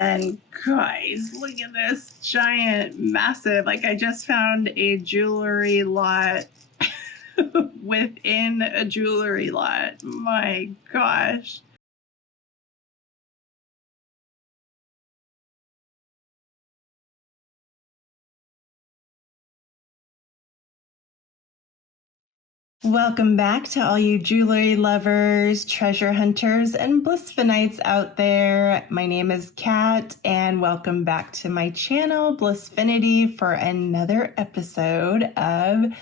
And guys, look at this giant, massive, like I just found a jewelry lot within a jewelry lot. My gosh. Welcome back to all you jewelry lovers, treasure hunters, and Bliss-Finites out there. My name is Kat, and welcome back to my channel, Bliss-Finiti, for another episode of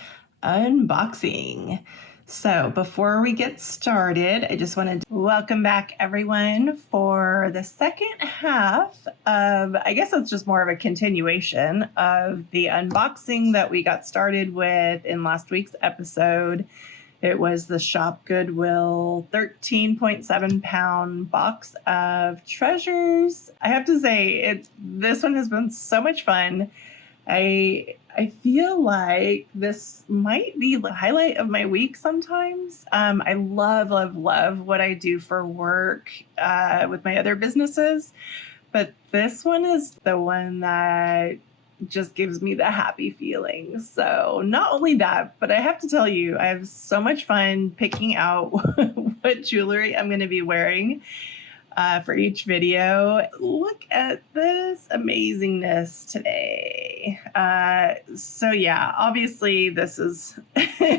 unboxing. So before we get started, I just wanted to welcome back everyone for the second half of, I guess it's just more of a continuation of the unboxing that we got started with in last week's episode. It was the Shop Goodwill 13.7 pound box of treasures. I have to say, this one has been so much fun. I feel like this might be the highlight of my week sometimes. I love what I do for work with my other businesses, but this one is the one that just gives me the happy feeling. So not only that, but I have to tell you, I have so much fun picking out what jewelry I'm going to be wearing for each video. Look at this amazingness today. So yeah, obviously this is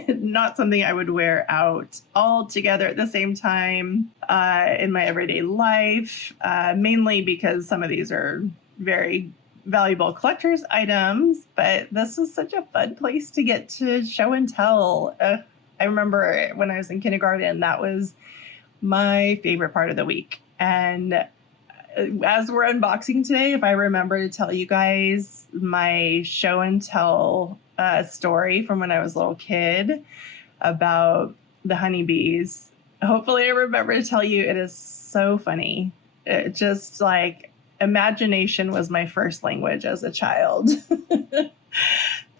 not something I would wear out all together at the same time in my everyday life, mainly because some of these are very valuable collector's items, but this is such a fun place to get to show and tell. I remember when I was in kindergarten, that was my favorite part of the week. And as we're unboxing today, if I remember to tell you guys my show and tell story from when I was a little kid about the honeybees, hopefully I remember to tell you. It is so funny. It just like imagination was my first language as a child.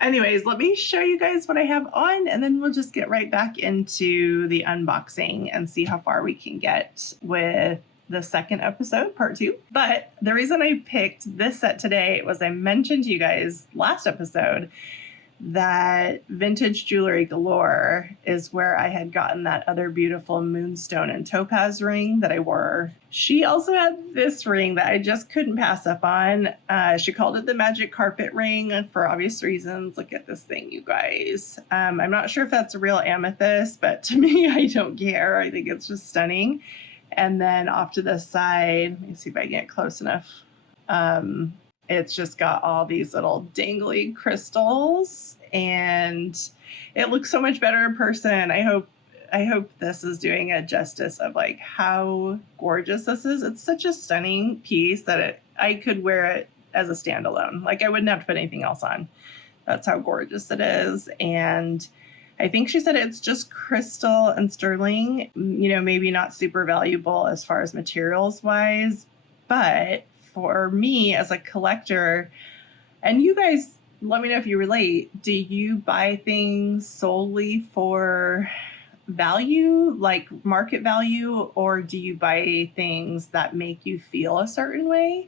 Anyways, let me show you guys what I have on, and then we'll just get right back into the unboxing and see how far we can get with the second episode, part 2. But the reason I picked this set today was I mentioned to you guys last episode that Vintage Jewelry Galore is where I had gotten that other beautiful moonstone and topaz ring that I wore. She also had this ring that I just couldn't pass up on. She called it the magic carpet ring for obvious reasons. Look at this thing, you guys. I'm not sure if that's a real amethyst, but to me, I don't care. I think it's just stunning. And then off to the side, let me see if I can get close enough. It's just got all these little dangly crystals, and it looks so much better in person. I hope this is doing it justice of like how gorgeous this is. It's such a stunning piece that I could wear it as a standalone. Like I wouldn't have to put anything else on. That's how gorgeous it is. And I think she said it's just crystal and sterling, you know, maybe not super valuable as far as materials wise, but for me as a collector, and you guys let me know if you relate, do you buy things solely for value, like market value, or do you buy things that make you feel a certain way?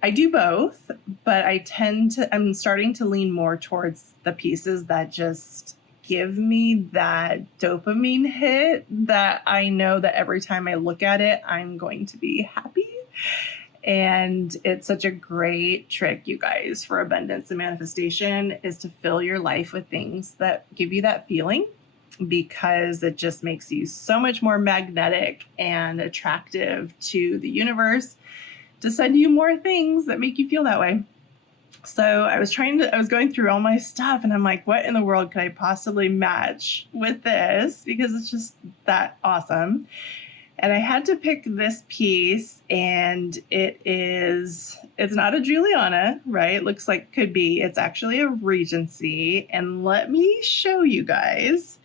I do both, but I'm starting to lean more towards the pieces that just give me that dopamine hit that I know that every time I look at it, I'm going to be happy. And it's such a great trick, you guys, for abundance and manifestation, is to fill your life with things that give you that feeling, because it just makes you so much more magnetic and attractive to the universe to send you more things that make you feel that way. So I was going through all my stuff, and I'm like, what in the world could I possibly match with this? Because it's just that awesome. And I had to pick this piece, and it's not a Juliana, right? It looks like could be. It's actually a Regency. And let me show you guys.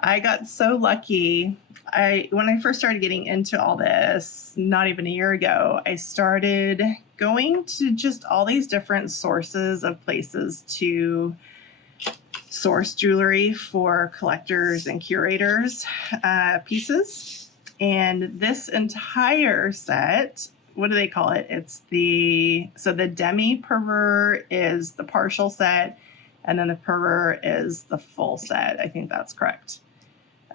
I got so lucky. When I first started getting into all this, not even a year ago, I started going to just all these different sources of places to source jewelry for collectors and curators pieces. And this entire set what do they call it? It's so the demi pervert is the partial set, and then the pervert is the full set. I think that's correct.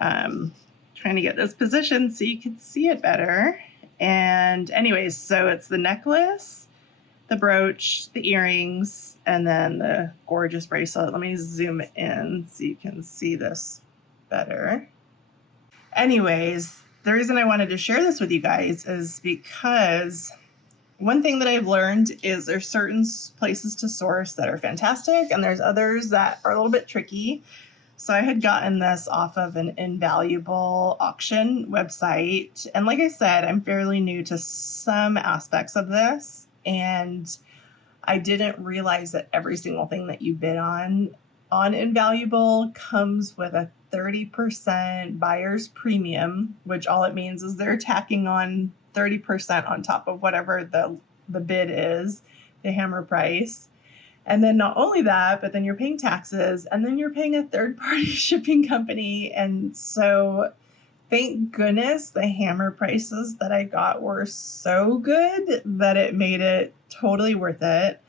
Trying to get this position so you can see it better. And anyways, so it's the necklace, the brooch, the earrings, and then the gorgeous bracelet. Let me zoom in so you can see this better. Anyways, the reason I wanted to share this with you guys is because one thing that I've learned is there's certain places to source that are fantastic, and there's others that are a little bit tricky. So I had gotten this off of an invaluable auction website. And like I said, I'm fairly new to some aspects of this. And I didn't realize that every single thing that you bid on Invaluable comes with a 30% buyer's premium, which all it means is they're tacking on 30% on top of whatever the bid is, the hammer price. And then not only that, but then you're paying taxes, and then you're paying a third-party shipping company. And so thank goodness the hammer prices that I got were so good that it made it totally worth it.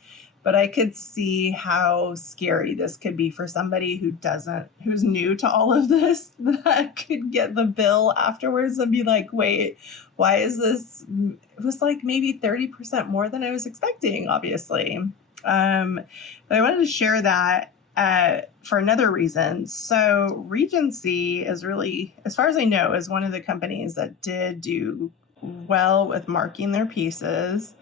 But I could see how scary this could be for somebody who's new to all of this, that could get the bill afterwards and be like, wait, why is this? It was like maybe 30% more than I was expecting, obviously. But I wanted to share that for another reason. So Regency is really, as far as I know, is one of the companies that did do well with marking their pieces.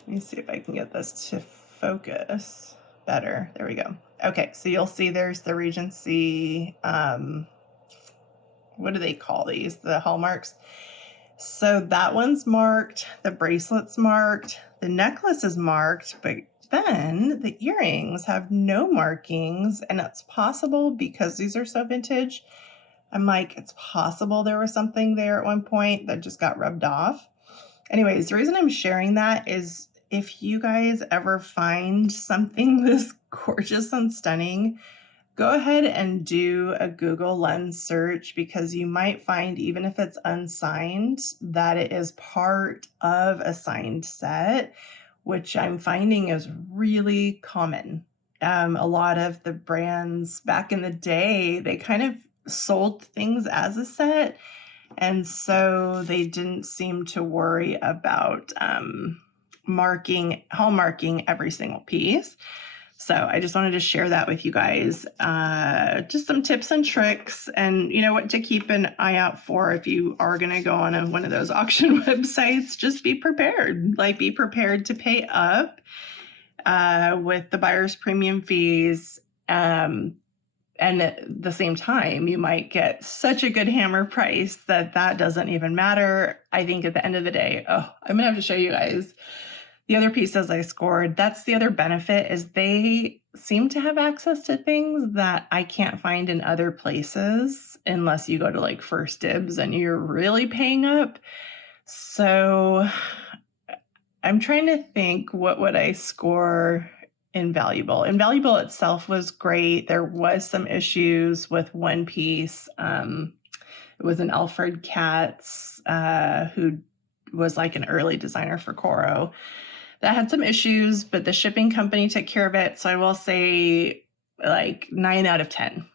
Let me see if I can get this to focus better. There we go. Okay, so you'll see there's the Regency, what do they call these? The hallmarks. So that one's marked, the bracelet's marked, the necklace is marked, but then the earrings have no markings, and it's possible because these are so vintage. I'm like, it's possible there was something there at one point that just got rubbed off. Anyways, the reason I'm sharing that is if you guys ever find something this gorgeous and stunning, go ahead and do a Google Lens search, because you might find, even if it's unsigned, that it is part of a signed set, which I'm finding is really common. A lot of the brands back in the day, they kind of sold things as a set, and so they didn't seem to worry about hallmarking every single piece. So I just wanted to share that with you guys. Just some tips and tricks, and you know what to keep an eye out for if you are going to go on one of those auction websites. Just be prepared. Like, be prepared to pay up with the buyer's premium fees. And at the same time, you might get such a good hammer price that doesn't even matter. I think at the end of the day, I'm going to have to show you guys the other pieces I scored. That's the other benefit, is they seem to have access to things that I can't find in other places unless you go to like First Dibs and you're really paying up. So I'm trying to think, what would I score Invaluable? Invaluable itself was great. There was some issues with one piece. It was an Alfred Katz, who was like an early designer for Coro, that had some issues, but the shipping company took care of it. So I will say like 9 out of 10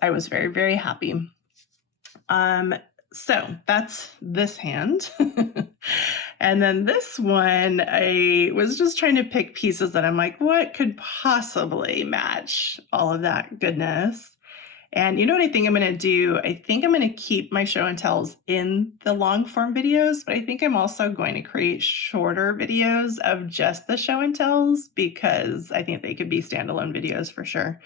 I was very, very happy. So that's this hand. And then this one, I was just trying to pick pieces that I'm like, what could possibly match all of that goodness? And you know what I think I'm going to do? I think I'm going to keep my show and tells in the long form videos, but I think I'm also going to create shorter videos of just the show and tells, because I think they could be standalone videos for sure.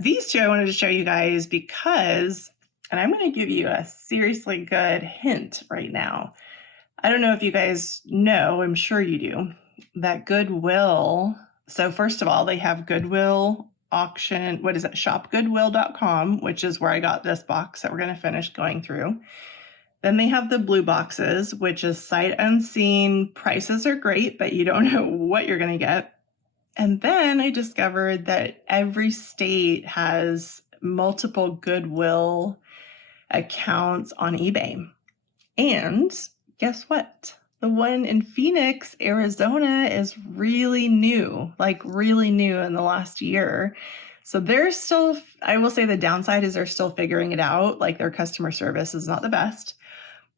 These two I wanted to show you guys because, and I'm going to give you a seriously good hint right now. I don't know if you guys know, I'm sure you do, that Goodwill. So first of all, they have Goodwill auction, shopgoodwill.com, which is where I got this box that we're going to finish going through. Then they have the blue boxes, which is sight unseen. Prices are great, but you don't know what you're going to get. And then I discovered that every state has multiple Goodwill accounts on eBay. And guess what? The one in Phoenix, Arizona is really new, like really new in the last year. So they're still, I will say the downside is they're still figuring it out. Like their customer service is not the best.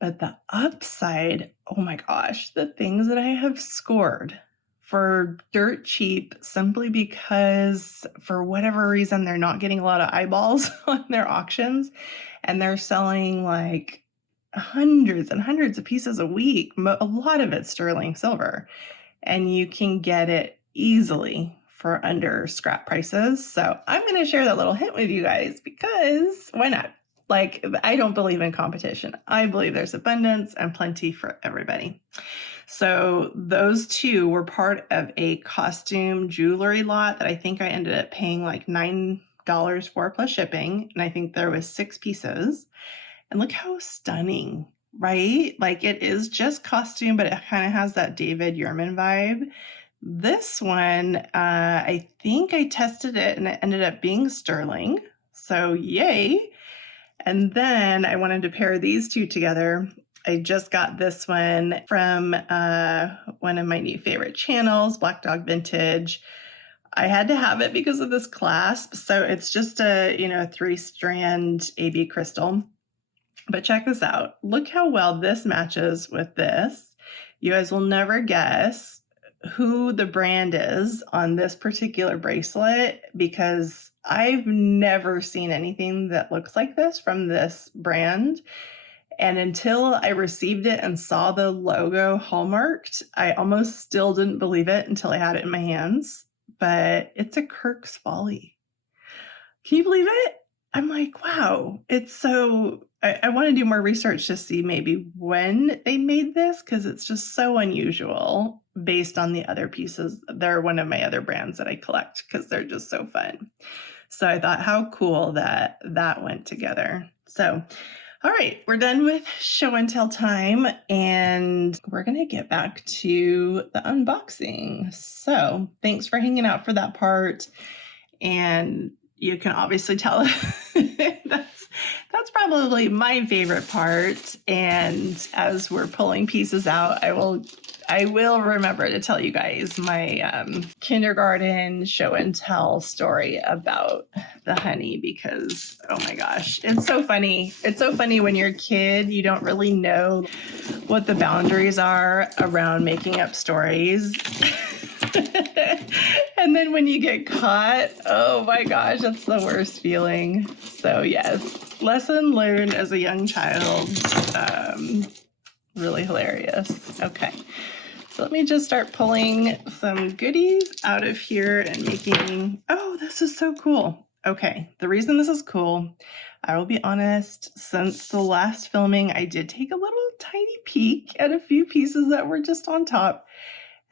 But the upside, oh my gosh, the things that I have scored for dirt cheap simply because for whatever reason, they're not getting a lot of eyeballs on their auctions and they're selling like hundreds and hundreds of pieces a week. A lot of it's sterling silver, and you can get it easily for under scrap prices. So I'm going to share that little hint with you guys because why not? Like, I don't believe in competition. I believe there's abundance and plenty for everybody. So those two were part of a costume jewelry lot that I think I ended up paying like $9 for plus shipping. And I think there was 6 pieces. And look how stunning, right? Like it is just costume, but it kind of has that David Yurman vibe. This one, I think I tested it and it ended up being sterling. So yay. And then I wanted to pair these two together. I just got this one from one of my new favorite channels, Black Dog Vintage. I had to have it because of this clasp. So it's just a, 3-strand AB crystal. But check this out. Look how well this matches with this. You guys will never guess who the brand is on this particular bracelet because I've never seen anything that looks like this from this brand. And until I received it and saw the logo hallmarked, I almost still didn't believe it until I had it in my hands. But it's a Kirk's Folly. Can you believe it? I'm like, wow, it's so, I want to do more research to see maybe when they made this because it's just so unusual based on the other pieces. They're one of my other brands that I collect because they're just so fun. So I thought how cool that went together. So, all right, we're done with show and tell time and we're going to get back to the unboxing. So thanks for hanging out for that part. And you can obviously tell that's probably my favorite part. And as we're pulling pieces out, I will remember to tell you guys my kindergarten show and tell story about the honey because, oh my gosh, it's so funny. It's so funny when you're a kid, you don't really know what the boundaries are around making up stories. And then when you get caught, oh my gosh, that's the worst feeling. So yes, lesson learned as a young child. Really hilarious. Okay, so let me just start pulling some goodies out of here and making, oh, this is so cool. Okay, the reason this is cool, I will be honest, since the last filming, I did take a little tiny peek at a few pieces that were just on top.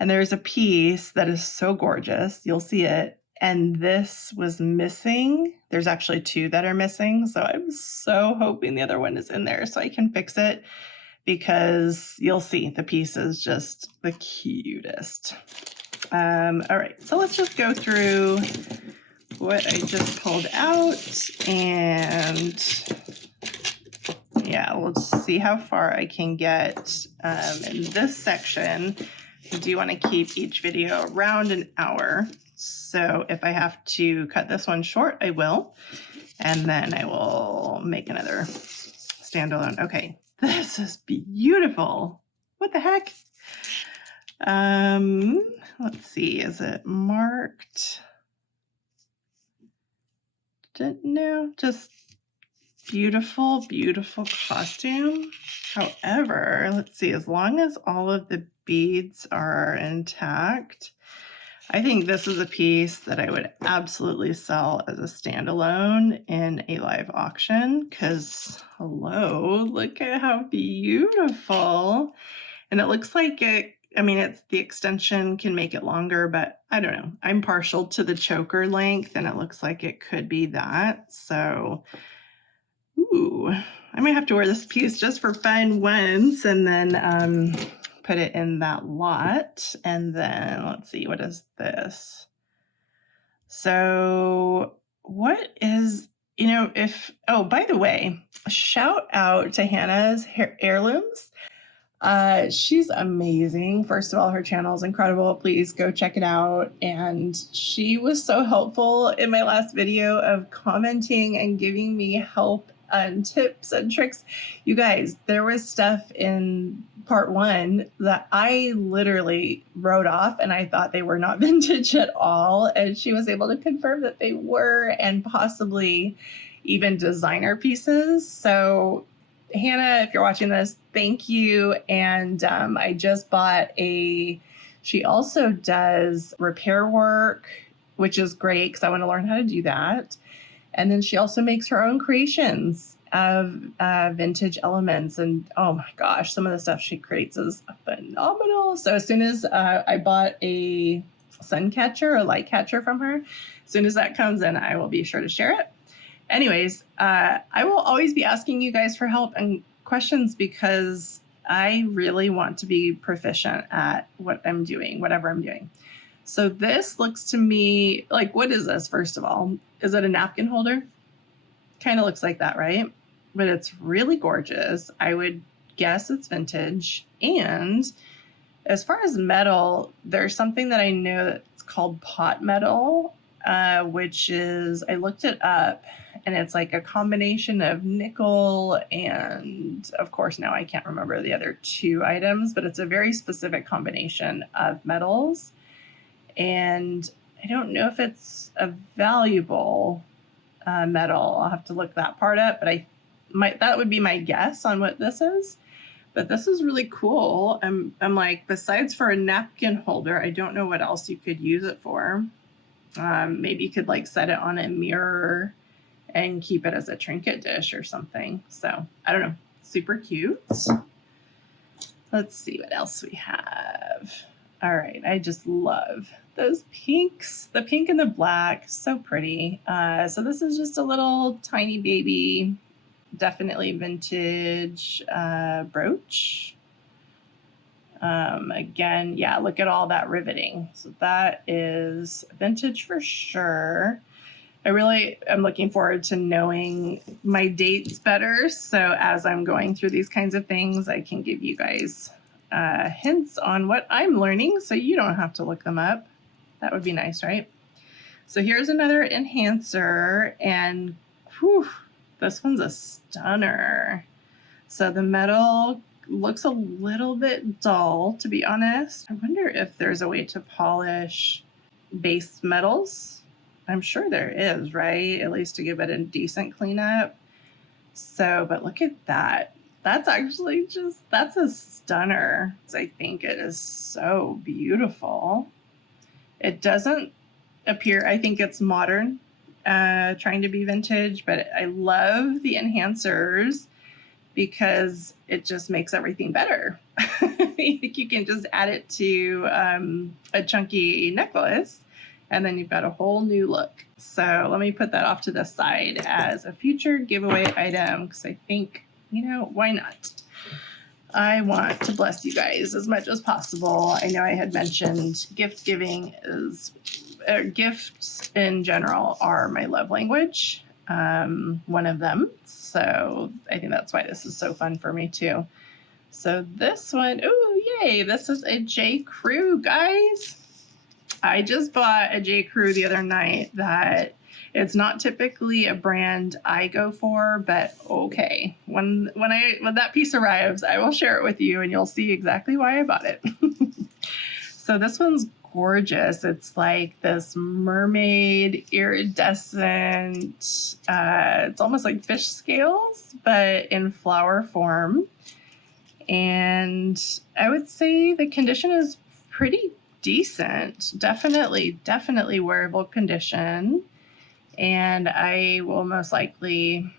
And there's a piece that is so gorgeous. You'll see it. And this was missing. There's actually 2 that are missing. So I'm so hoping the other one is in there so I can fix it because you'll see the piece is just the cutest. All right, so let's just go through what I just pulled out and yeah, we'll see how far I can get in this section. I do want to keep each video around an hour. So if I have to cut this one short, I will. And then I will make another standalone. Okay, this is beautiful. What the heck? Let's see, is it marked? No, just beautiful, beautiful costume. However, let's see, as long as all of the beads are intact, I think this is a piece that I would absolutely sell as a standalone in a live auction because, hello, look at how beautiful. And it looks like it, I mean, it's the extension can make it longer, but I don't know. I'm partial to the choker length and it looks like it could be that. So, ooh, I might have to wear this piece just for fun once and then put it in that lot. And then let's see, what is this? So what is, oh, by the way, shout out to Hannah's Heirlooms. She's amazing. First of all, her channel is incredible. Please go check it out. And she was so helpful in my last video of commenting and giving me help and tips and tricks. You guys, there was stuff in part 1 that I literally wrote off and I thought they were not vintage at all. And she was able to confirm that they were, and possibly even designer pieces. So Hannah, if you're watching this, thank you. And I just bought she also does repair work, which is great because I want to learn how to do that. And then she also makes her own creations of vintage elements. And oh my gosh, some of the stuff she creates is phenomenal. So as soon as I bought a sun catcher, a light catcher from her, as soon as that comes in, I will be sure to share it. Anyways, I will always be asking you guys for help and questions because I really want to be proficient at what I'm doing, whatever I'm doing. So this looks to me like, what is this, first of all? Is it a napkin holder? Kind of looks like that, right? But it's really gorgeous. I would guess it's vintage. And as far as metal, there's something that I know that's called pot metal, which is, I looked it up, and it's like a combination of nickel and, of course, now I can't remember the other 2 items, but it's a very specific combination of metals. And I don't know if it's a valuable metal. I'll have to look that part up, but that would be my guess on what this is. But this is really cool. I'm like, besides for a napkin holder, I don't know what else you could use it for. Maybe you could like set it on a mirror and keep it as a trinket dish or something. So I don't know, super cute. Let's see what else we have. All right, I just love those pinks, the pink and the black, so pretty. So this is just a little tiny baby, definitely vintage brooch. Again, yeah, look at all that riveting. So that is vintage for sure. I really am looking forward to knowing my dates better. So as I'm going through these kinds of things, I can give you guys hints on what I'm learning so you don't have to look them up. That would be nice, right? So here's another enhancer, and whew, this one's a stunner. So the metal looks a little bit dull, to be honest. I wonder if there's a way to polish base metals. I'm sure there is, right? At least to give it a decent cleanup. So, but look at that. That's actually that's a stunner. I think it is so beautiful. It doesn't appear, I think it's modern, trying to be vintage, but I love the enhancers because it just makes everything better. You can just add it to a chunky necklace, and then you've got a whole new look. So let me put that off to the side as a future giveaway item, because I think, you know, why not? I want to bless you guys as much as possible. I know I had mentioned gift giving is, gifts in general are my love language, one of them. So I think that's why this is so fun for me too. So this one, oh yay, this is a J. Crew, guys. I just bought a J. Crew the other night that it's not typically a brand I go for, but okay. When that piece arrives, I will share it with you and you'll see exactly why I bought it. So this one's gorgeous. It's like this mermaid iridescent, it's almost like fish scales, but in flower form. And I would say the condition is pretty decent. Definitely wearable condition. And I will most likely,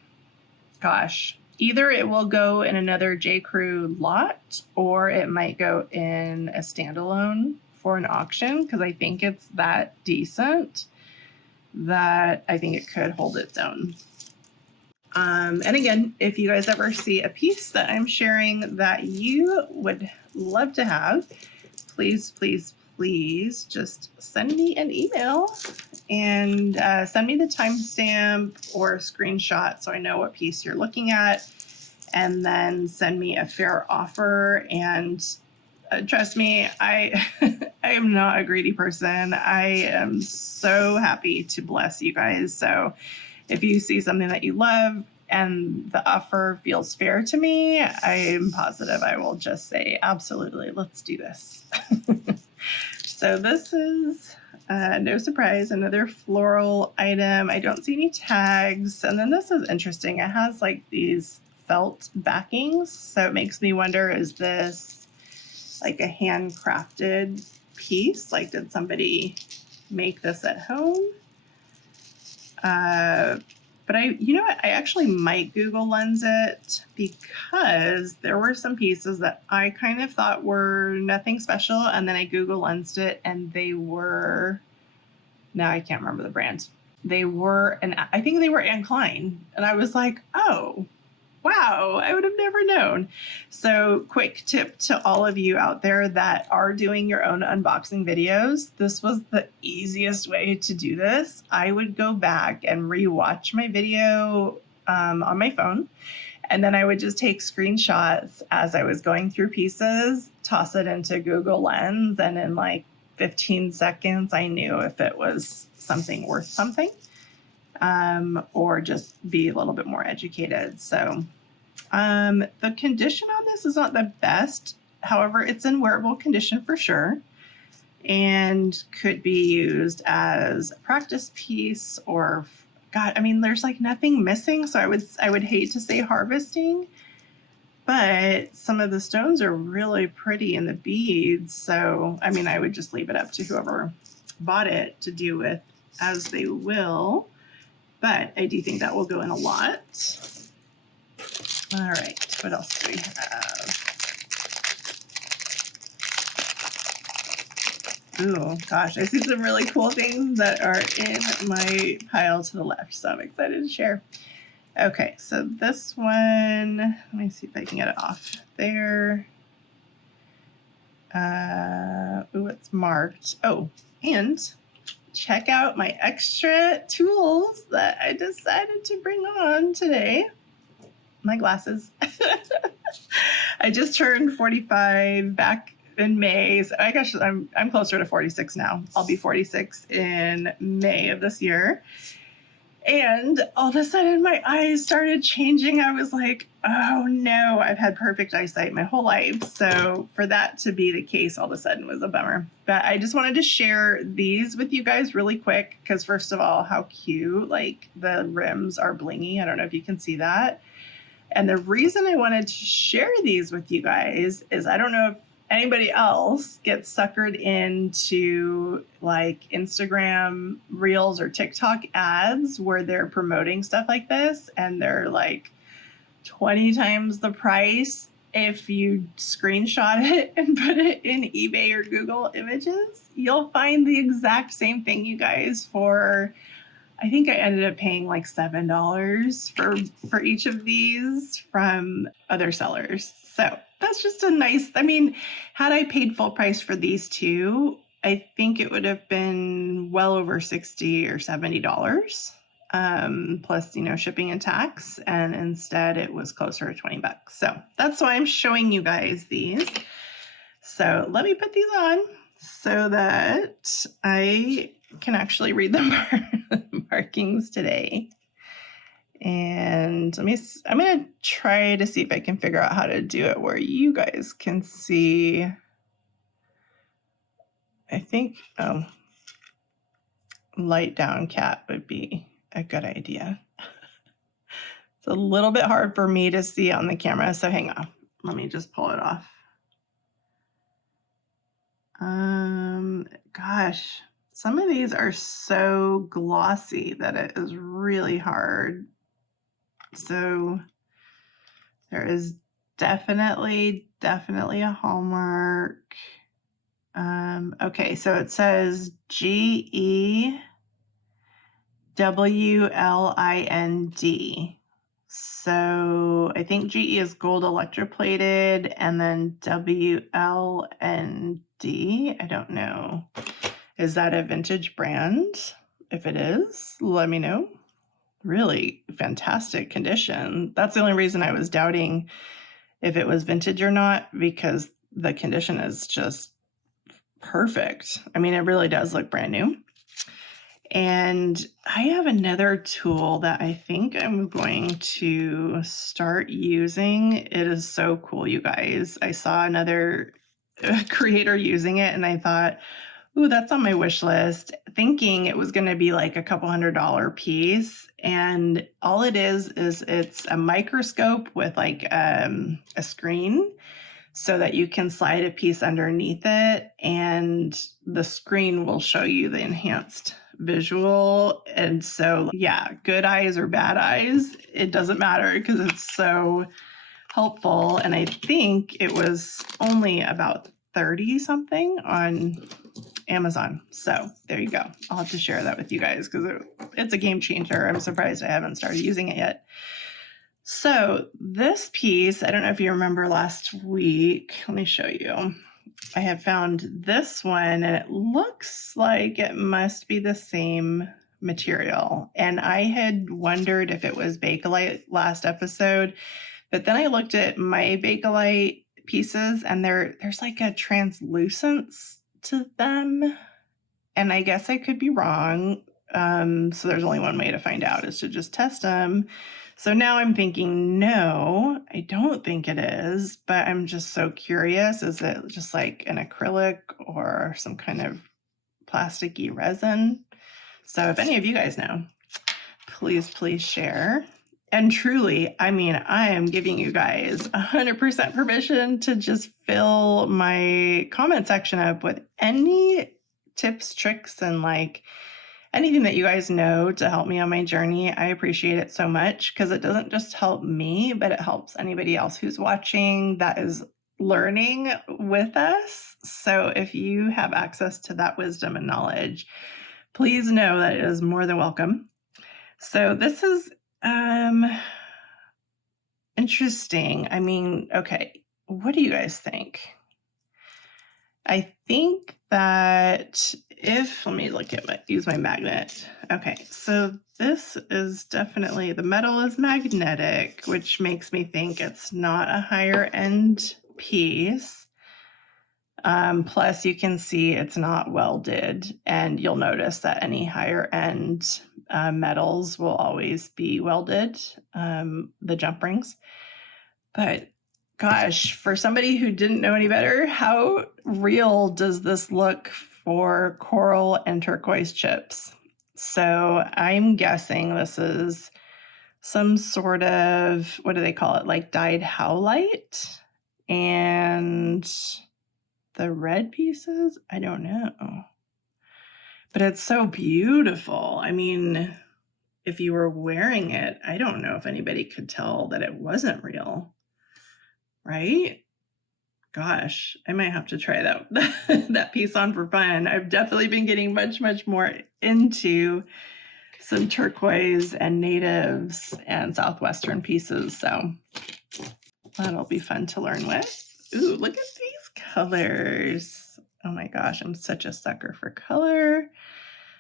gosh, either it will go in another J. Crew lot or it might go in a standalone for an auction, because I think it's that decent that I think it could hold its own. And again, if you guys ever see a piece that I'm sharing that you would love to have, please just send me an email and send me the timestamp or screenshot so I know what piece you're looking at. and then send me a fair offer. And trust me, I I am not a greedy person. I am so happy to bless you guys. So if you see something that you love and the offer feels fair to me, I am positive I will just say, absolutely, let's do this. So this is, no surprise, another floral item. I don't see any tags. And then this is interesting. It has like these felt backings. So it makes me wonder, is this like a handcrafted piece? Like, did somebody make this at home? But you know what? I actually might Google Lens it, because there were some pieces that I kind of thought were nothing special. And then I Google Lensed it and they were, now I can't remember the brand. They were, and I think they were Anne Klein. And I was like, oh, wow, I would have never known. So quick tip to all of you out there that are doing your own unboxing videos. This was the easiest way to do this. I would go back and rewatch my video on my phone. And then I would just take screenshots as I was going through pieces, toss it into Google Lens. And in like 15 seconds, I knew if it was something worth something. Or just be a little bit more educated. So the condition on this is not the best. However, it's in wearable condition for sure, and could be used as a practice piece or, God, I mean, there's like nothing missing. So I would hate to say harvesting, but some of the stones are really pretty in the beads. So, I mean, I would just leave it up to whoever bought it to do with as they will. But I do think that will go in a lot. All right, what else do we have? Ooh, gosh, I see some really cool things that are in my pile to the left, so I'm excited to share. Okay, so this one, let me see if I can get it off there. Ooh, it's marked. Oh, and check out my extra tools that I decided to bring on today. My glasses. I just turned 45 back in May. So I guess I'm closer to 46 now. I'll be 46 in May of this year. And all of a sudden my eyes started changing. I was like, oh no, I've had perfect eyesight my whole life. So for that to be the case all of a sudden was a bummer. But I just wanted to share these with you guys really quick, because first of all, how cute, like the rims are blingy. I don't know if you can see that. And the reason I wanted to share these with you guys is I don't know if anybody else gets suckered into like Instagram Reels or TikTok ads where they're promoting stuff like this and they're like 20 times the price if you screenshot it and put it in eBay or Google Images. You'll find the exact same thing, you guys, for, I think I ended up paying like $7 for each of these from other sellers. So that's just a nice, I mean, had I paid full price for these two, I think it would have been well over $60 or $70, plus, shipping and tax. And instead it was closer to $20. So that's why I'm showing you guys these. So let me put these on so that I can actually read the markings today. And I'm going to try to see if I can figure out how to do it where you guys can see. I think light down cat would be a good idea. It's a little bit hard for me to see on the camera, so hang on. Let me just pull it off. Gosh, some of these are so glossy that it is really hard. So there is definitely a hallmark. Okay, so it says GEWLIND. So I think GE is gold electroplated, and then WLND, I don't know. Is that a vintage brand? If it is, let me know. really fantastic condition. That's the only reason I was doubting if it was vintage or not, because the condition is just perfect. I mean, it really does look brand new. And I have another tool that I think I'm going to start using. It is so cool, you guys. I saw another creator using it and I thought, ooh, that's on my wish list, thinking it was going to be like a couple $100 piece. And all it is it's a microscope with like a screen so that you can slide a piece underneath it and the screen will show you the enhanced visual. And so, yeah, good eyes or bad eyes, it doesn't matter because it's so helpful. And I think it was only about 30 something on Amazon. So there you go. I'll have to share that with you guys because it's a game changer. I'm surprised I haven't started using it yet. So this piece, I don't know if you remember last week. Let me show you. I have found this one and it looks like it must be the same material. And I had wondered if it was Bakelite last episode, but then I looked at my Bakelite pieces and there's like a translucence to them. And I guess I could be wrong. So there's only one way to find out is to just test them. So now I'm thinking, no, I don't think it is, but I'm just so curious. Is it just like an acrylic or some kind of plasticky resin? So if any of you guys know, please share. And truly, I mean, I am giving you guys 100% permission to just fill my comment section up with any tips, tricks, and like anything that you guys know to help me on my journey. I appreciate it so much because it doesn't just help me, but it helps anybody else who's watching that is learning with us. So if you have access to that wisdom and knowledge, please know that it is more than welcome. So this is interesting. I mean, okay, what do you guys think? I think that let me look at use my magnet. Okay, so this is definitely, the metal is magnetic, which makes me think it's not a higher end piece. Plus you can see it's not welded, and you'll notice that any higher end metals will always be welded, the jump rings. But gosh, for somebody who didn't know any better, how real does this look for coral and turquoise chips? So I'm guessing this is some sort of, what do they call it? Like dyed howlite. And the red pieces, I don't know. But it's so beautiful. I mean, if you were wearing it, I don't know if anybody could tell that it wasn't real. Right? Gosh, I might have to try that piece on for fun. I've definitely been getting much more into some turquoise and natives and southwestern pieces. So that'll be fun to learn with. Ooh, look at these colors. Oh my gosh, I'm such a sucker for color.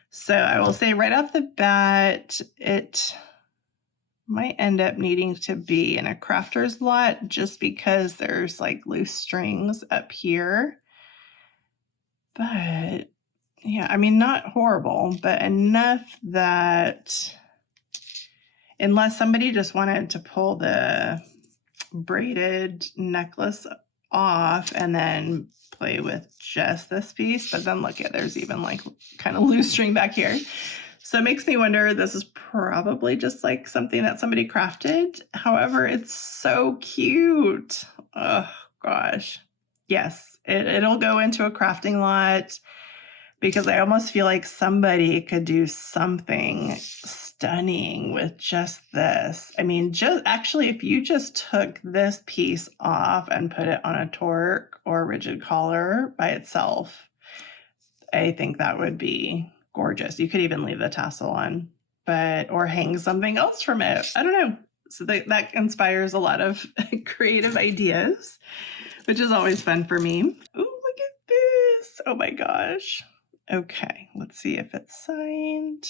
So I will say right off the bat, it might end up needing to be in a crafter's lot just because there's like loose strings up here. But yeah, I mean, not horrible, but enough that unless somebody just wanted to pull the braided necklace off and then play with just this piece, but then look at, there's even like kind of loose string back here. So it makes me wonder, this is probably just like something that somebody crafted. However, it's so cute. Oh gosh. Yes, it'll go into a crafting lot because I almost feel like somebody could do something stunning with just this. I mean, just actually, if you just took this piece off and put it on a torque or rigid collar by itself, I think that would be gorgeous. You could even leave the tassel on, or hang something else from it. I don't know. So that inspires a lot of creative ideas, which is always fun for me. Oh, look at this. Oh my gosh. Okay, let's see if it's signed.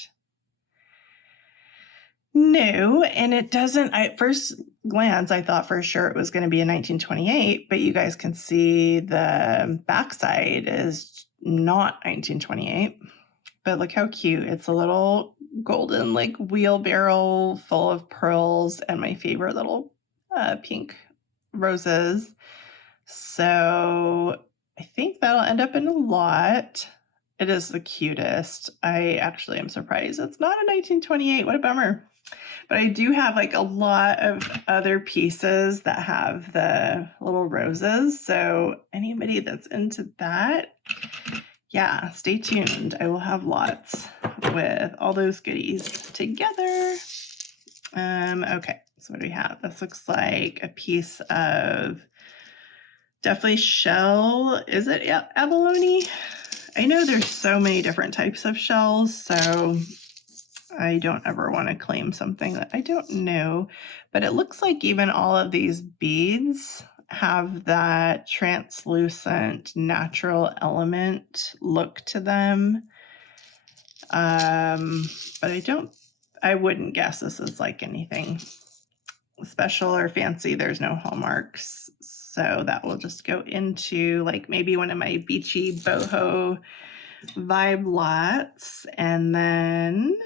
No, and it doesn't. At first glance, I thought for sure it was going to be a 1928, but you guys can see the backside is not 1928. But look how cute. It's a little golden like wheelbarrow full of pearls and my favorite little pink roses. So I think that'll end up in a lot. It is the cutest. I actually am surprised it's not a 1928. What a bummer. But I do have like a lot of other pieces that have the little roses. So anybody that's into that, yeah, stay tuned. I will have lots with all those goodies together. Okay, so what do we have? This looks like a piece of definitely shell. Is it abalone? I know there's so many different types of shells, so I don't ever want to claim something that I don't know. But it looks like even all of these beads have that translucent natural element look to them. But I wouldn't guess this is like anything special or fancy. There's no hallmarks. So that will just go into like maybe one of my beachy boho vibe lots. And then,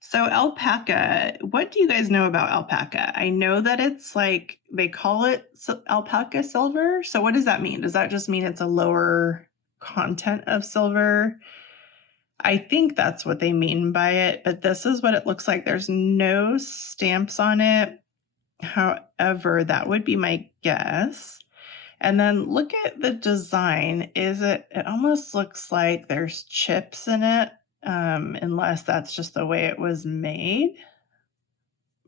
so alpaca, what do you guys know about alpaca? I know that it's like, they call it alpaca silver. So what does that mean? Does that just mean it's a lower content of silver? I think that's what they mean by it, but this is what it looks like. There's no stamps on it. However, that would be my guess. And then look at the design. It almost looks like there's chips in it, unless that's just the way it was made.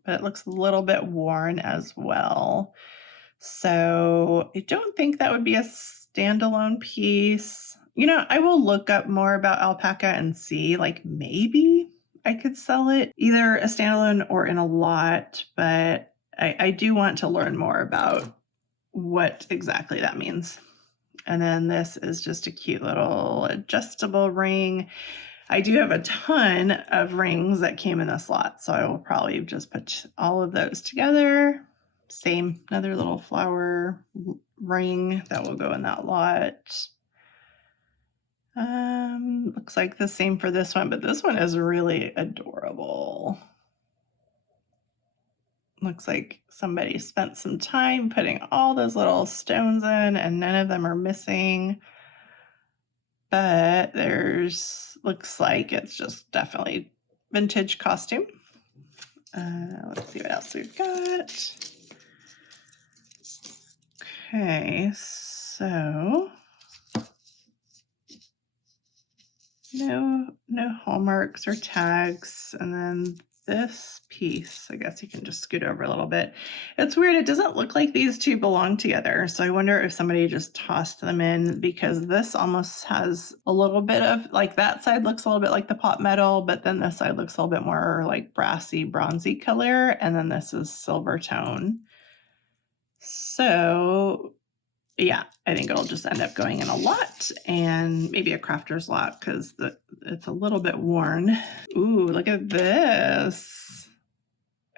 But it looks a little bit worn as well. So I don't think that would be a standalone piece. You know, I will look up more about alpaca and see, like maybe I could sell it either a standalone or in a lot, but I do want to learn more about what exactly that means. And then this is just a cute little adjustable ring. I do have a ton of rings that came in this lot, so I will probably just put all of those together. Same, another little flower ring that will go in that lot. Looks like the same for this one, but this one is really adorable. Looks like somebody spent some time putting all those little stones in and none of them are missing. But looks like it's just definitely vintage costume. Let's see what else we've got. Okay, so no hallmarks or tags. And then this piece, I guess you can just scoot over a little bit. It's weird. It doesn't look like these two belong together. So I wonder if somebody just tossed them in, because this almost has a little bit of like, that side looks a little bit like the pot metal, but then this side looks a little bit more like brassy, bronzy color. And then this is silver tone. So yeah, I think it'll just end up going in a lot and maybe a crafter's lot because it's a little bit worn. Ooh, look at this.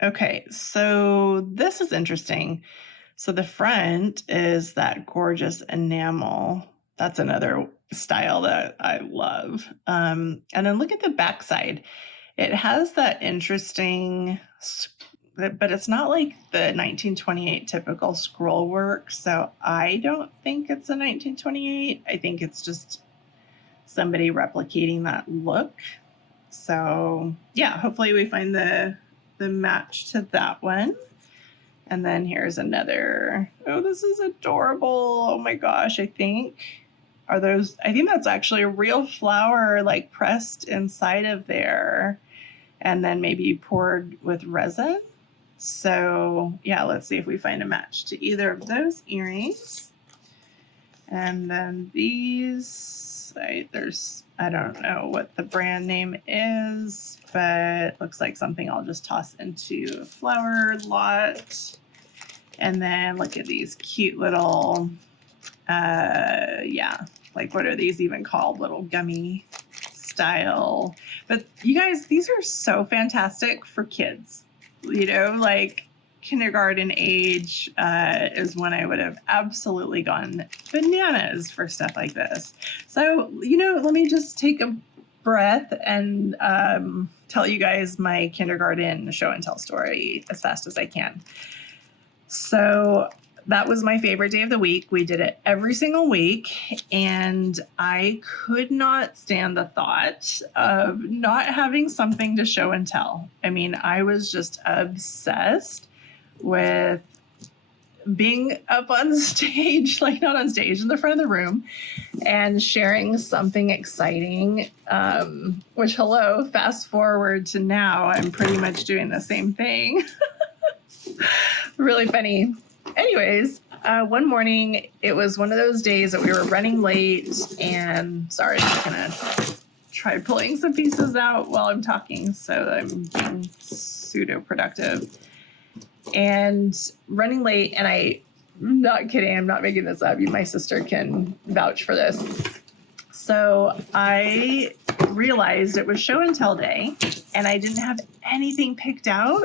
Okay, so this is interesting. So the front is that gorgeous enamel. That's another style that I love. And then look at the backside. It has that interesting, but it's not like the 1928 typical scroll work. So I don't think it's a 1928. I think it's just somebody replicating that look. So yeah, hopefully we find the match to that one. And then here's another. Oh, this is adorable. Oh my gosh, I think that's actually a real flower like pressed inside of there and then maybe poured with resin. So yeah, let's see if we find a match to either of those earrings. And then these, I don't know what the brand name is, but looks like something I'll just toss into a flower lot. And then look at these cute little, like what are these even called? Little gummy style. But you guys, these are so fantastic for kids. You know, like kindergarten age is when I would have absolutely gone bananas for stuff like this. So, you know, let me just take a breath and tell you guys my kindergarten show and tell story as fast as I can. So that was my favorite day of the week. We did it every single week, and I could not stand the thought of not having something to show and tell. I mean, I was just obsessed with being up on stage, like not on stage, in the front of the room, and sharing something exciting, which, hello, fast forward to now, I'm pretty much doing the same thing. Really funny. Anyways, one morning, it was one of those days that we were running late, and sorry, I'm going to try pulling some pieces out while I'm talking so I'm being pseudo productive. And running late, and I'm not kidding, I'm not making this up. My sister can vouch for this. So I realized it was show and tell day, and I didn't have anything picked out.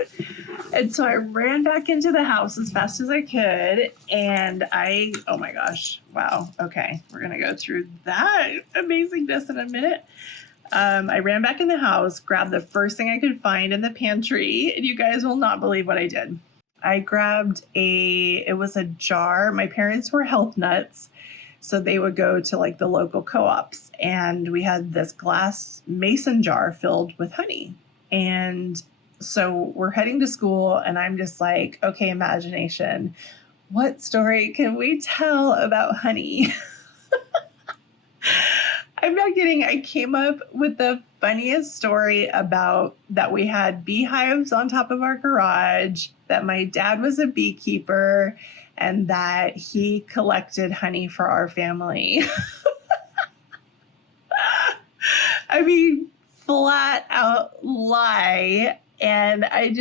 And so I ran back into the house as fast as I could, and oh my gosh, wow, okay, we're going to go through that amazingness in a minute. I ran back in the house, grabbed the first thing I could find in the pantry, and you guys will not believe what I did. I grabbed it was a jar. My parents were health nuts, so they would go to like the local co-ops, and we had this glass mason jar filled with honey. And so we're heading to school, and I'm just like, okay, imagination, what story can we tell about honey? I'm not kidding. I came up with the funniest story about that we had beehives on top of our garage, that my dad was a beekeeper, and that he collected honey for our family. I mean, flat out lie. And I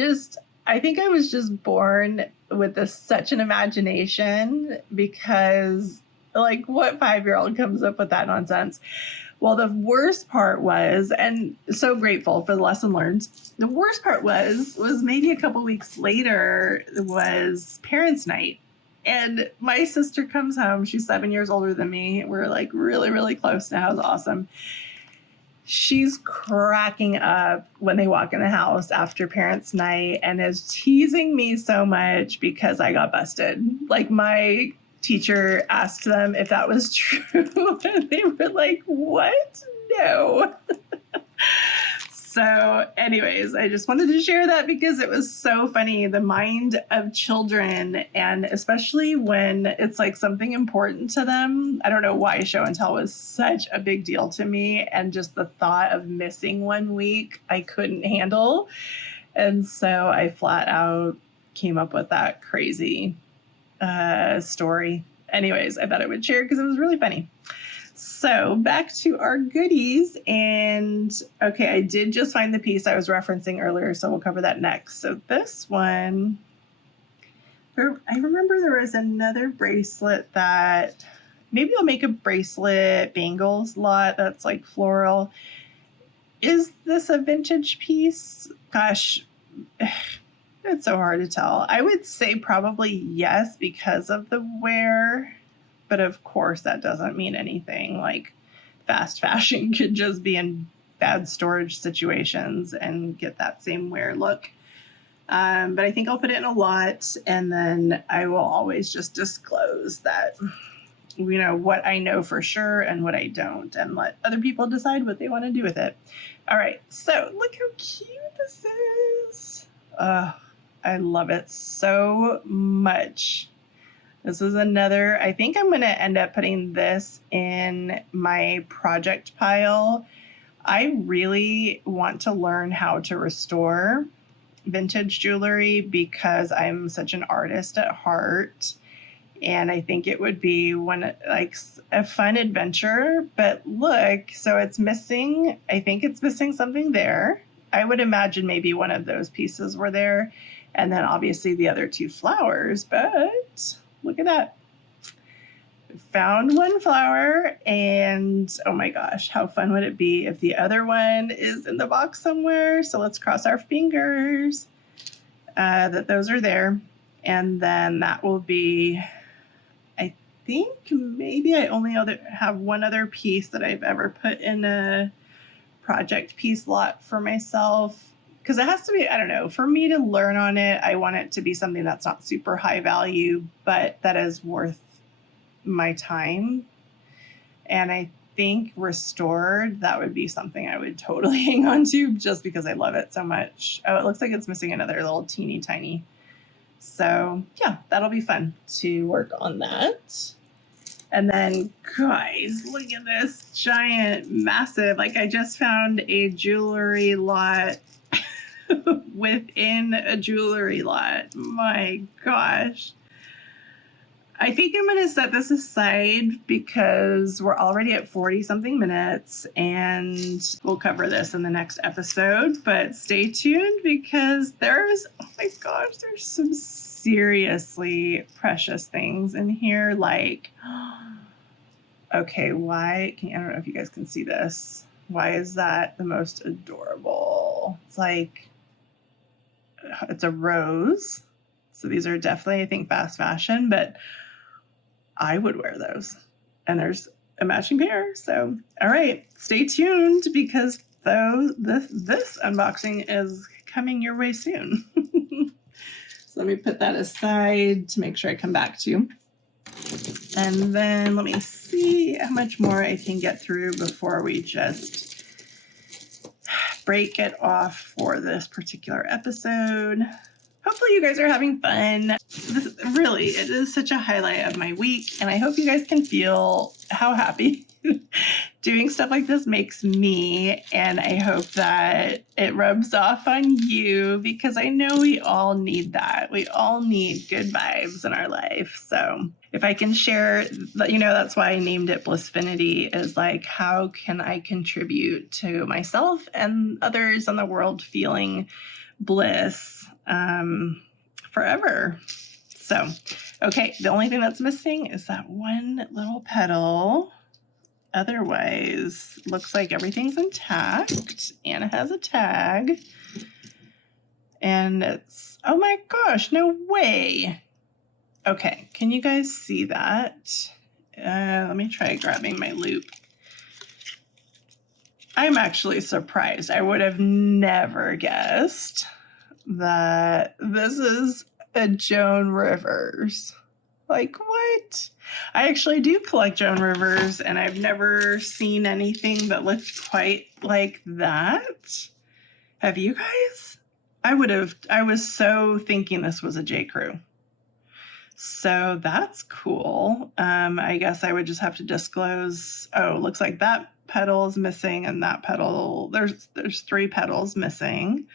think I was just born with such an imagination, because like, what 5-year-old comes up with that nonsense? Well, the worst part was, and so grateful for the lesson learned, the worst part was maybe a couple weeks later was parents' night. And my sister comes home. She's 7 years older than me. We're like really, really close now. It's awesome. She's cracking up when they walk in the house after parents' night and is teasing me so much because I got busted. Like, my teacher asked them if that was true, and they were like, what? No. So anyways, I just wanted to share that because it was so funny, the mind of children, and especially when it's like something important to them. I don't know why show and tell was such a big deal to me, and just the thought of missing 1 week I couldn't handle. And so I flat out came up with that crazy story. Anyways, I thought I would share because it was really funny. So back to our goodies, and okay, I did just find the piece I was referencing earlier, so we'll cover that next. So this one, I remember there was another bracelet that maybe I'll make a bracelet bangles lot that's like floral. Is this a vintage piece? Gosh, it's so hard to tell. I would say probably yes because of the wear. But of course, that doesn't mean anything. Like, fast fashion could just be in bad storage situations and get that same wear look. But I think I'll put it in a lot, and then I will always just disclose that, you know, what I know for sure and what I don't, and let other people decide what they want to do with it. All right, so look how cute this is. I love it so much. This is another, I think I'm going to end up putting this in my project pile. I really want to learn how to restore vintage jewelry because I'm such an artist at heart. And I think it would be like a fun adventure. But look, so it's missing, I think it's missing something there. I would imagine maybe one of those pieces were there. And then obviously the other two flowers, but look at that. found one flower, and oh my gosh, how fun would it be if the other one is in the box somewhere? So let's cross our fingers that those are there. And then that will be, I think maybe I only have one other piece that I've ever put in a project piece lot for myself. Because it has to be, I don't know, for me to learn on it, I want it to be something that's not super high value, but that is worth my time. And I think restored, that would be something I would totally hang on to just because I love it so much. Oh, it looks like it's missing another little teeny tiny. So yeah, that'll be fun to work on that. And then guys, look at this giant, massive, like I just found a jewelry lot within a jewelry lot. My gosh. I think I'm going to set this aside because we're already at 40 something minutes and we'll cover this in the next episode, but stay tuned because there's, oh my gosh, there's some seriously precious things in here. Like, okay, why, I don't know if you guys can see this. Why is that the most adorable? It's like, it's a rose. So these are definitely, I think, fast fashion, but I would wear those. And there's a matching pair. So, all right, stay tuned because this unboxing is coming your way soon. So let me put that aside to make sure I come back to you. And then let me see how much more I can get through before we just break it off for this particular episode. Hopefully you guys are having fun. This, really, it is such a highlight of my week, and I hope you guys can feel how happy doing stuff like this makes me, and I hope that it rubs off on you because I know we all need that. We all need good vibes in our life. So if I can share, you know, that's why I named it Bliss-Finiti, is like, how can I contribute to myself and others in the world feeling bliss forever. So, okay, the only thing that's missing is that one little petal. Otherwise, looks like everything's intact. Anna has a tag. And it's, oh my gosh, no way. Okay, can you guys see that? Let me try grabbing my loop. I'm actually surprised. I would have never guessed that this is a Joan Rivers. Like, what? I actually do collect Joan Rivers, and I've never seen anything that looked quite like that. Have you guys? I was so thinking this was a J. Crew. So that's cool. I guess I would just have to disclose, oh, looks like that petal is missing and that petal, there's 3 petals missing.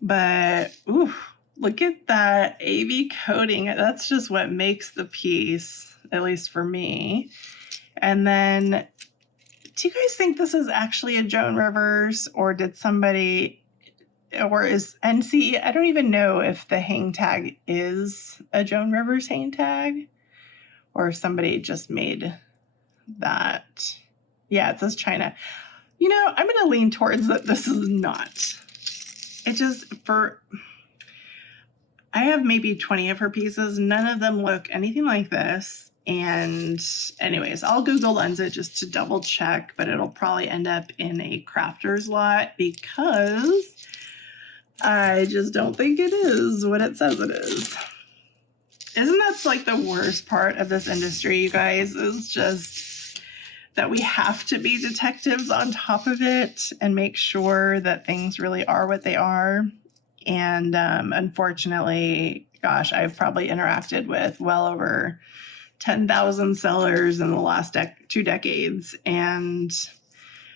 But, ooh, look at that AV coating. That's just what makes the piece, at least for me. And then, do you guys think this is actually a Joan Rivers, or did somebody, or is NC, I don't even know if the hang tag is a Joan Rivers hang tag, or if somebody just made that. Yeah, it says China. You know, I'm going to lean towards that this is not. It just, I have maybe 20 of her pieces. None of them look anything like this. And anyways, I'll Google Lens it just to double check, but it'll probably end up in a crafter's lot because I just don't think it is what it says it is. Isn't that like the worst part of this industry, you guys? Is just that we have to be detectives on top of it and make sure that things really are what they are. And unfortunately, gosh, I've probably interacted with well over 10,000 sellers in the last 2 decades. And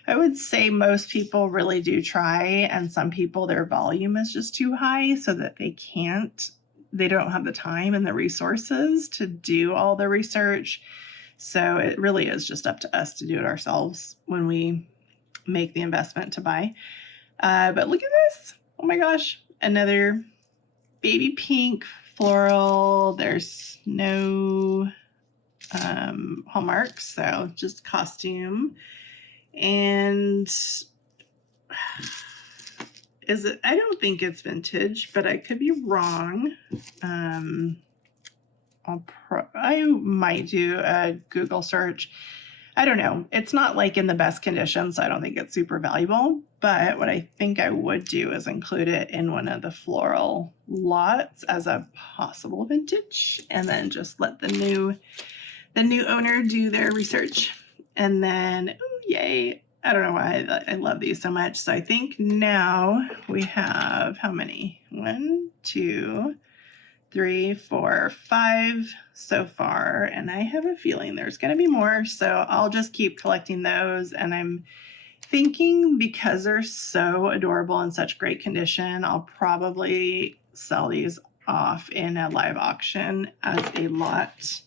I would say most people really do try, and some people, their volume is just too high so that they don't have the time and the resources to do all the research. So it really is just up to us to do it ourselves when we make the investment to buy. But look at this. Oh my gosh. Another baby pink floral. There's no Hallmark, so just costume. And is it, I don't think it's vintage, but I could be wrong. I might do a Google search. I don't know. It's not like in the best condition, so I don't think it's super valuable. But what I think I would do is include it in one of the floral lots as a possible vintage, and then just let the new owner do their research. And then, oh yay! I don't know why I love these so much. So I think now we have how many? 1, 2, 3, 4, 5 so far, and I have a feeling there's going to be more, so I'll just keep collecting those. And I'm thinking, because they're so adorable and such great condition, I'll probably sell these off in a live auction as a lot,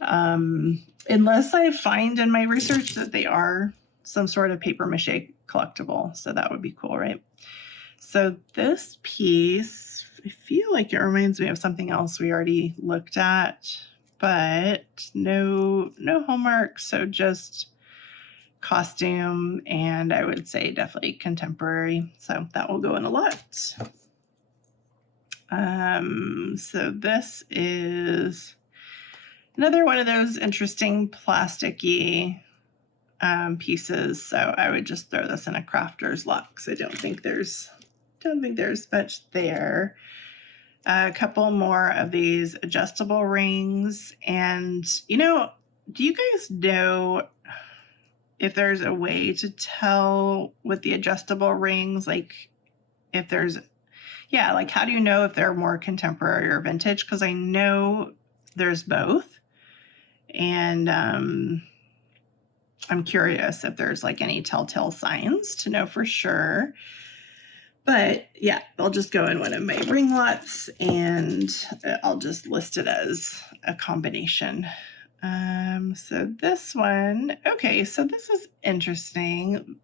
unless I find in my research that they are some sort of paper mache collectible, so that would be cool, right? So this piece, I feel like it reminds me of something else we already looked at, but no Hallmark, so just costume, and I would say definitely contemporary, so that will go in a lot. So this is another one of those interesting plasticky pieces, so I would just throw this in a crafter's lot because I don't think there's much there. A couple more of these adjustable rings, and do you guys know if there's a way to tell with the adjustable rings, like if there's, like how do you know if they're more contemporary or vintage? Because I know there's both, and I'm curious if there's like any telltale signs to know for sure. But yeah, they'll just go in one of my ring lots, and I'll just list it as a combination. So this one, okay, so this is interesting.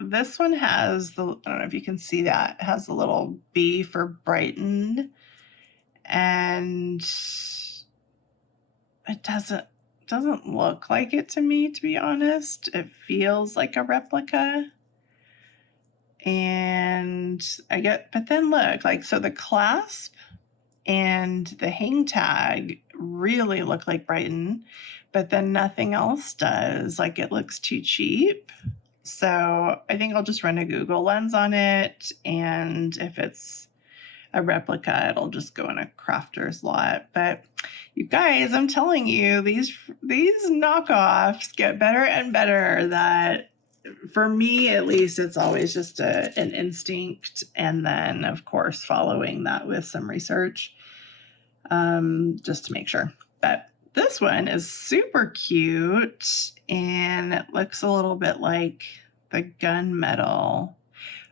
This one has I don't know if you can see that, it has a little B for brightened, and it doesn't look like it to me, to be honest. It feels like a replica. And but then look, like, so the clasp and the hang tag really look like Brighton, but then nothing else does. Like, it looks too cheap. So I think I'll just run a Google lens on it, and if it's a replica, it'll just go in a crafter's lot. But you guys, I'm telling you, these knockoffs get better and better. That, for me at least, it's always just an instinct, and then of course following that with some research, just to make sure. But this one is super cute, and it looks a little bit like the gunmetal.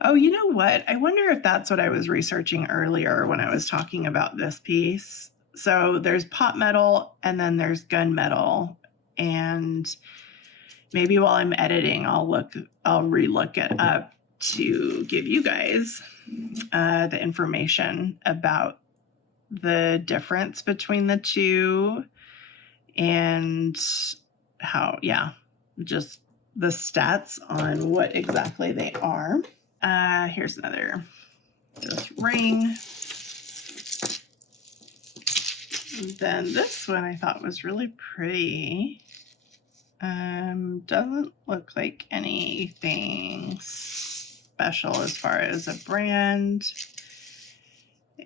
Oh, you know what? I wonder if that's what I was researching earlier when I was talking about this piece. So there's pot metal, and then there's gunmetal, and maybe while I'm editing, I'll relook it up to give you guys the information about the difference between the two, and how, just the stats on what exactly they are. Here's another ring. Then this one I thought was really pretty. Doesn't look like anything special as far as a brand.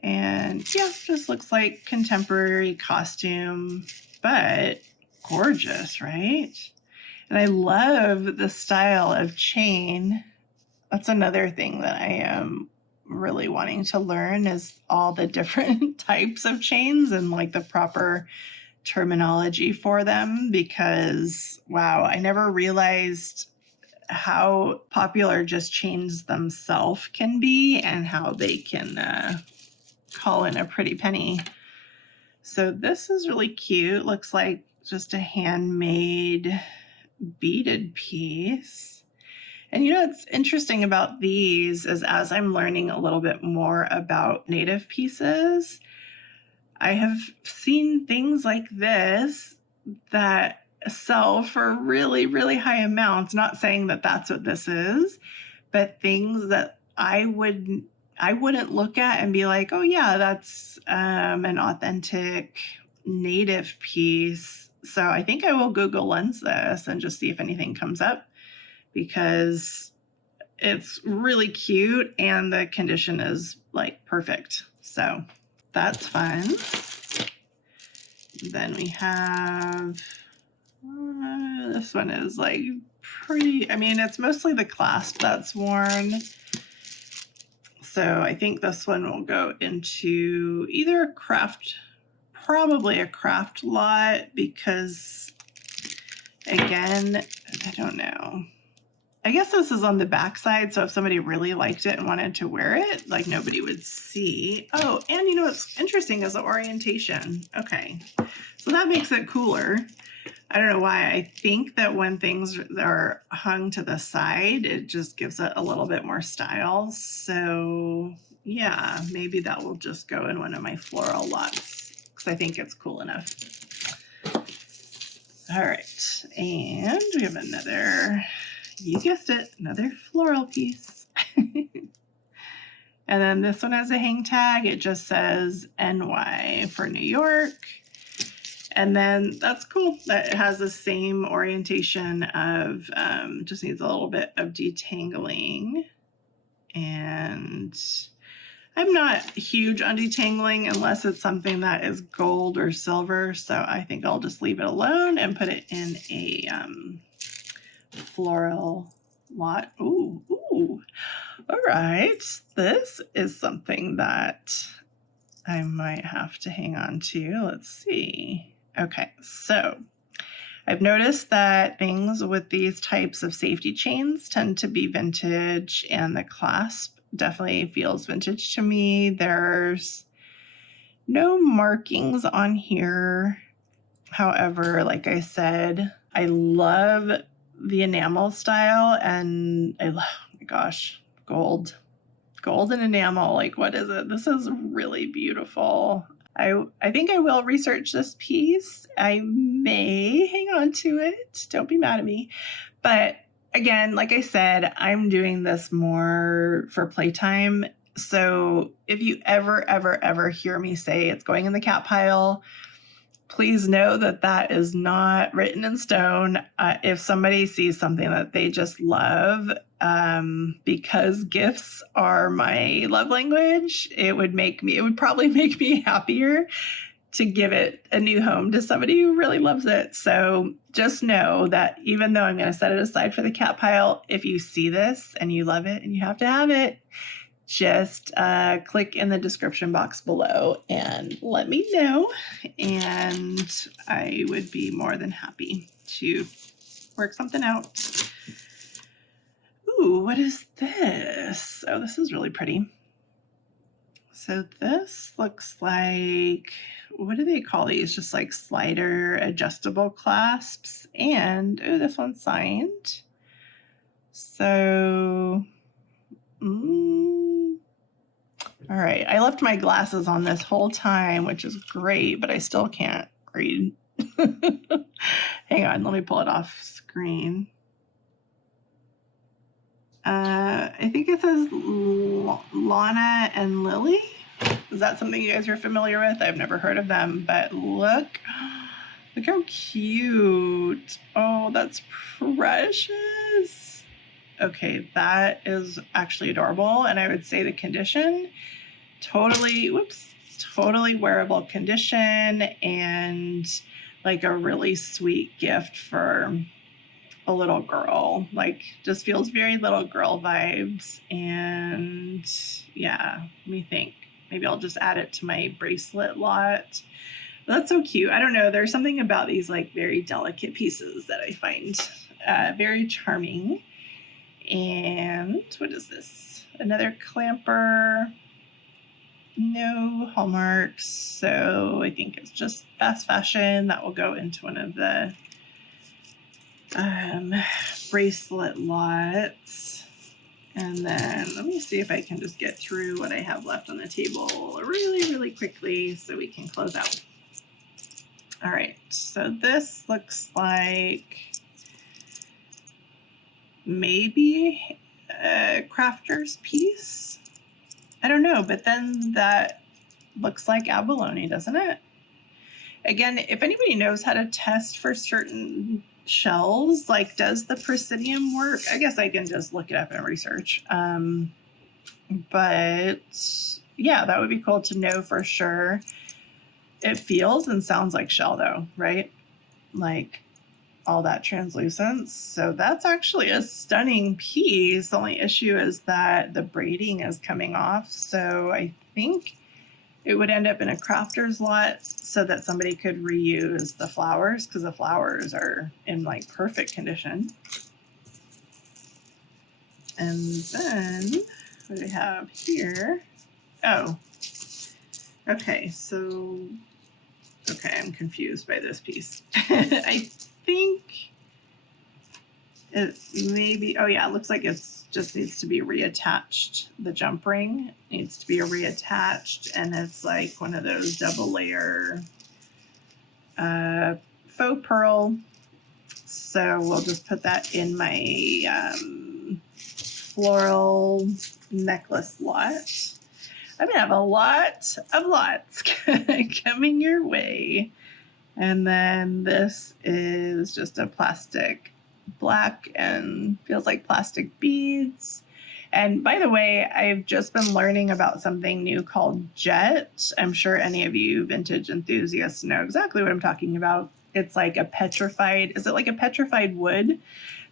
And yeah, just looks like contemporary costume, but gorgeous, right? And I love the style of chain. That's another thing that I am really wanting to learn, is all the different types of chains and like the proper terminology for them, because wow, I never realized how popular just chains themselves can be, and how they can call in a pretty penny. So this is really cute. Looks like just a handmade beaded piece. And what's interesting about these is, as I'm learning a little bit more about native pieces, I have seen things like this that sell for really, really high amounts. Not saying that that's what this is, but things that I wouldn't look at and be like, oh yeah, that's an authentic native piece. So I think I will Google Lens this and just see if anything comes up, because it's really cute and the condition is like perfect. So that's fun. Then we have, this one is like pretty, I mean, it's mostly the clasp that's worn. So I think this one will go into either a craft, probably a craft lot, because again, I don't know. I guess this is on the back side, so if somebody really liked it and wanted to wear it, like nobody would see. Oh, and you know what's interesting is the orientation. Okay, so that makes it cooler. I don't know why. I think that when things are hung to the side, it just gives it a little bit more style. So yeah, maybe that will just go in one of my floral lots, because I think it's cool enough. All right, and we have another, you guessed it, another floral piece. And then this one has a hang tag. It just says NY for New York. And then that's cool that it has the same orientation of, just needs a little bit of detangling. And I'm not huge on detangling unless it's something that is gold or silver. So I think I'll just leave it alone and put it in a floral lot. Ooh, ooh. All right. This is something that I might have to hang on to. Let's see. Okay, so I've noticed that things with these types of safety chains tend to be vintage, and the clasp definitely feels vintage to me. There's no markings on here. However, like I said, I love the enamel style, and I love, oh my gosh, gold and enamel. Like, what is it? This is really beautiful. I think I will research this piece. I may hang on to it. Don't be mad at me. But again, like I said, I'm doing this more for playtime. So if you ever hear me say it's going in the cat pile, please know that that is not written in stone. If somebody sees something that they just love, because gifts are my love language, it would probably make me happier to give it a new home to somebody who really loves it. So just know that even though I'm going to set it aside for the cat pile, if you see this and you love it and you have to have it, just click in the description box below and let me know, and I would be more than happy to work something out. Ooh, what is this? Oh, this is really pretty. So this looks like, what do they call these? Just like slider adjustable clasps. And, oh, this one's signed. So, all right. I left my glasses on this whole time, which is great, but I still can't read. Hang on, let me pull it off screen. I think it says Lana and Lily. Is that something you guys are familiar with? I've never heard of them, but look how cute. Oh, that's precious. Okay, that is actually adorable. And I would say the condition, totally wearable condition, and like a really sweet gift for a little girl. Like, just feels very little girl vibes. And yeah, let me think. Maybe I'll just add it to my bracelet lot. That's so cute. I don't know. There's something about these like very delicate pieces that I find very charming. And what is this? Another clamper. No hallmarks. So I think it's just fast fashion. That will go into one of the bracelet lots. And then let me see if I can just get through what I have left on the table really quickly so we can close out. All right, so this looks like maybe a crafter's piece. I don't know, but then that looks like abalone, doesn't it? Again, if anybody knows how to test for certain shells, like does the Presidium work? I guess I can just look it up and research. But yeah, that would be cool to know for sure. It feels and sounds like shell though, right? Like all that translucence. So that's actually a stunning piece. The only issue is that the braiding is coming off. So I think it would end up in a crafter's lot so that somebody could reuse the flowers, because the flowers are in like perfect condition. And then what do we have here? Oh, okay. So, okay, I'm confused by this piece. I think it maybe, oh yeah, it looks like it's just needs to be reattached. The jump ring needs to be reattached, and it's like one of those double layer faux pearl. So we'll just put that in my floral necklace lot. I'm gonna have a lot of lots coming your way. And then this is just a plastic black and feels like plastic beads. And by the way, I've just been learning about something new called jet. I'm sure any of you vintage enthusiasts know exactly what I'm talking about. It's like a petrified, is it like a petrified wood?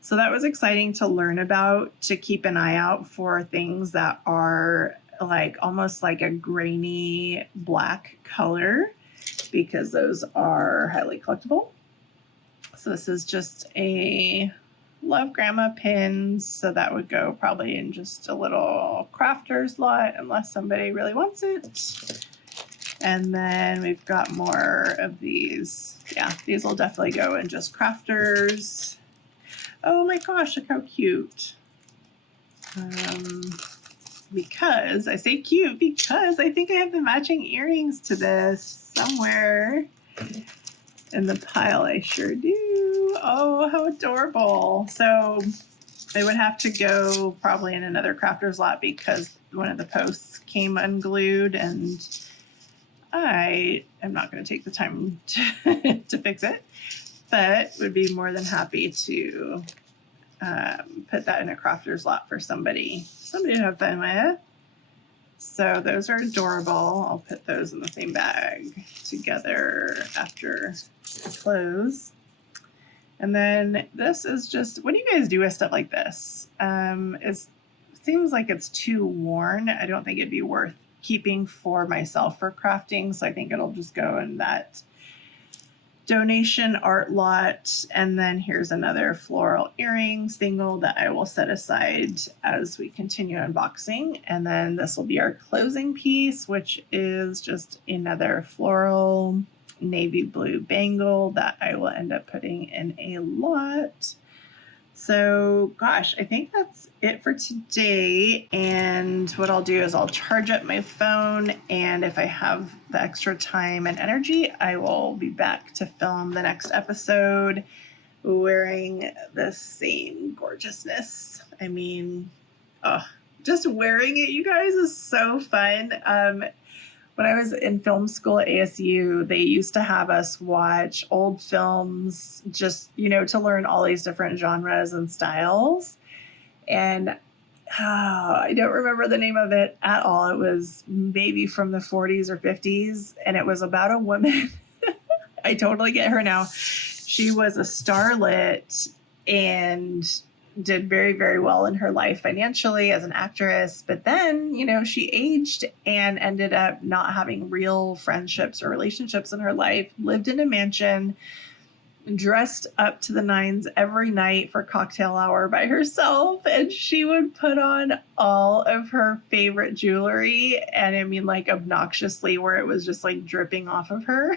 So that was exciting to learn about, to keep an eye out for things that are like almost like a grainy black color, because those are highly collectible. So this is just a Love Grandma pins. So that would go probably in just a little crafter's lot unless somebody really wants it. And then we've got more of these. Yeah, these will definitely go in just crafters. Oh my gosh, look how cute. Because I say cute because I think I have the matching earrings to this somewhere in the pile. I sure do. Oh, how adorable. So they would have to go probably in another crafter's lot because one of the posts came unglued, and I am not going to take the time to fix it, but would be more than happy to put that in a crafter's lot for somebody to have fun with. So those are adorable. I'll put those in the same bag together after the close. And then this is just, what do you guys do with stuff like this? It seems like it's too worn. I don't think it'd be worth keeping for myself for crafting. So I think it'll just go in that donation art lot. And then here's another floral earring single that I will set aside as we continue unboxing. And then this will be our closing piece, which is just another floral navy blue bangle that I will end up putting in a lot. So gosh, I think that's it for today. And what I'll do is I'll charge up my phone, and if I have the extra time and energy, I will be back to film the next episode wearing the same gorgeousness. I mean, oh, just wearing it, you guys, is so fun. When I was in film school at ASU, they used to have us watch old films just, to learn all these different genres and styles. And I don't remember the name of it at all. It was maybe from the 40s or 50s, and it was about a woman. I totally get her now. She was a starlet and did very, very well in her life financially as an actress. But then, she aged and ended up not having real friendships or relationships in her life, lived in a mansion, dressed up to the nines every night for cocktail hour by herself. And she would put on all of her favorite jewelry. And I mean, like obnoxiously, where it was just like dripping off of her.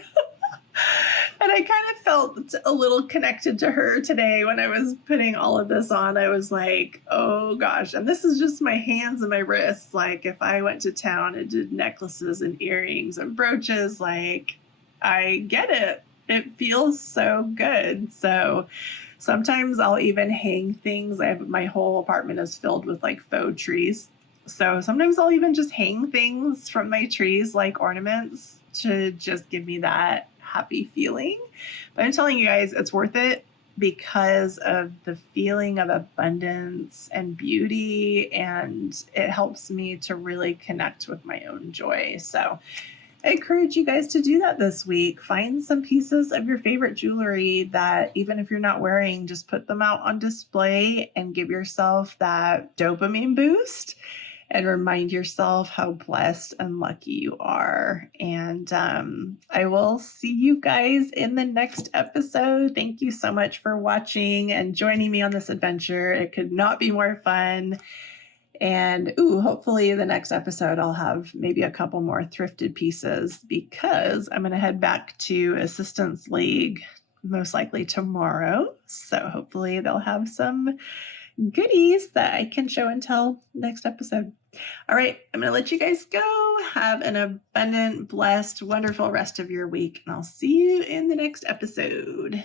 And I kind of felt a little connected to her today when I was putting all of this on. I was like, oh gosh, and this is just my hands and my wrists. Like if I went to town and did necklaces and earrings and brooches, like I get it. It feels so good. So sometimes I'll even hang things. My whole apartment is filled with like faux trees. So sometimes I'll even just hang things from my trees like ornaments to just give me that happy feeling. But I'm telling you guys, it's worth it because of the feeling of abundance and beauty, and it helps me to really connect with my own joy. So I encourage you guys to do that this week. Find some pieces of your favorite jewelry that even if you're not wearing, just put them out on display and give yourself that dopamine boost and remind yourself how blessed and lucky you are. And I will see you guys in the next episode. Thank you so much for watching and joining me on this adventure. It could not be more fun. And hopefully the next episode I'll have maybe a couple more thrifted pieces because I'm going to head back to Assistance League most likely tomorrow. So hopefully they'll have some goodies that I can show and tell next episode. All right, I'm going to let you guys go. Have an abundant, blessed, wonderful rest of your week, and I'll see you in the next episode.